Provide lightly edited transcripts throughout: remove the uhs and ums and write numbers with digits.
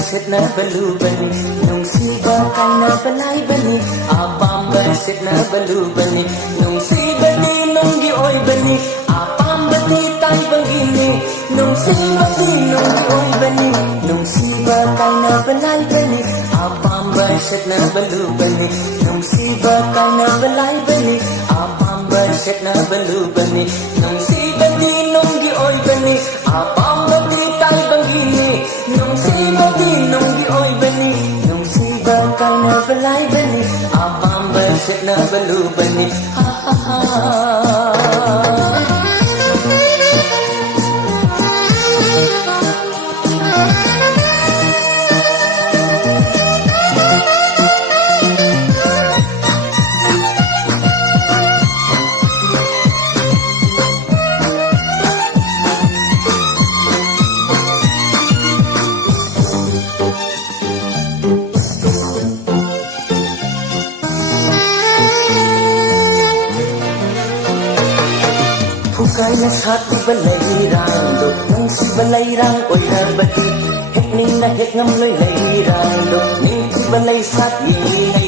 na balubani nung siba kay na balay bani apam basit na balubani nung siba di nung gioy bani apam bati tay bangini nung siba di nung gioy bani nung siba kay na balay bani apam basit na balubani nung siba kay na balay bani apam basit na balubani nung siba di nung gioy bani apam bati tay bangini nung siba di nung gioy bani nung siba kay na balay bani apam basit na balubani ha ha ha. Kay na sa ti balayrang do nang si balayrang oy narbati hek ning na hek ngam loy layrang do ning si balay sat ni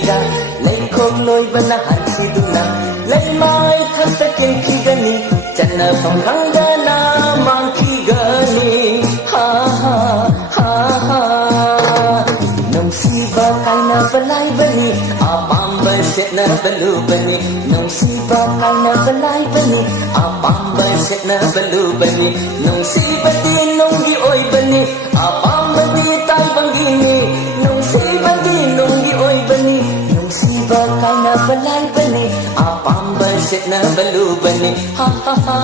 da lay khom loy banahan si duna lay mai than ta ken ki gani channa phong hang da na mang ki gani ha ha ha ha nang si ba kay na balay bani apam basit na balubani nang si ba kay na balay bani apam basit na balubani nung siba di nung gioy bani apam bati tay bangini nung siba di nung gioy bani nung siba kay na balay bani apam basit na balubani ha ha ha.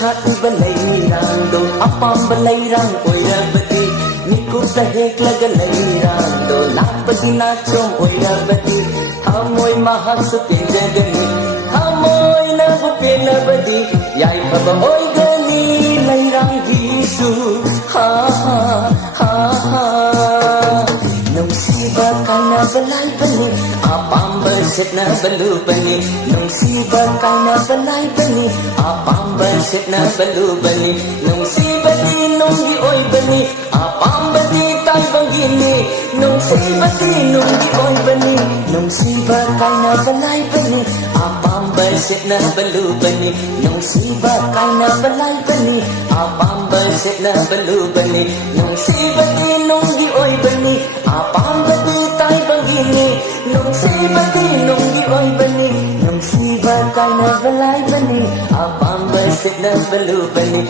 Sa balayrang do apam balayrang oy rabati nikut dahek lagalayrang do lapadi na chom oy rabati hamoy mahasutin gagani hamoy na bupena badi yay pabamoy gani layrang gisu ha ha ha ha nung siba kay na balay bani apam basit na balubani nung siba kay na balay bani apam basit na balubani nung siba di nung gioy bani apam bati tay bangini nung siba di nung gioy bani nung siba kay na balay bani apam basit na balubani nung siba kay na balay bani apam basit na balubani nung siba di nung gioy bani apam bati tay bangini nung siba di nung gioy bani nung siba kay na balay bani apam basit na balubani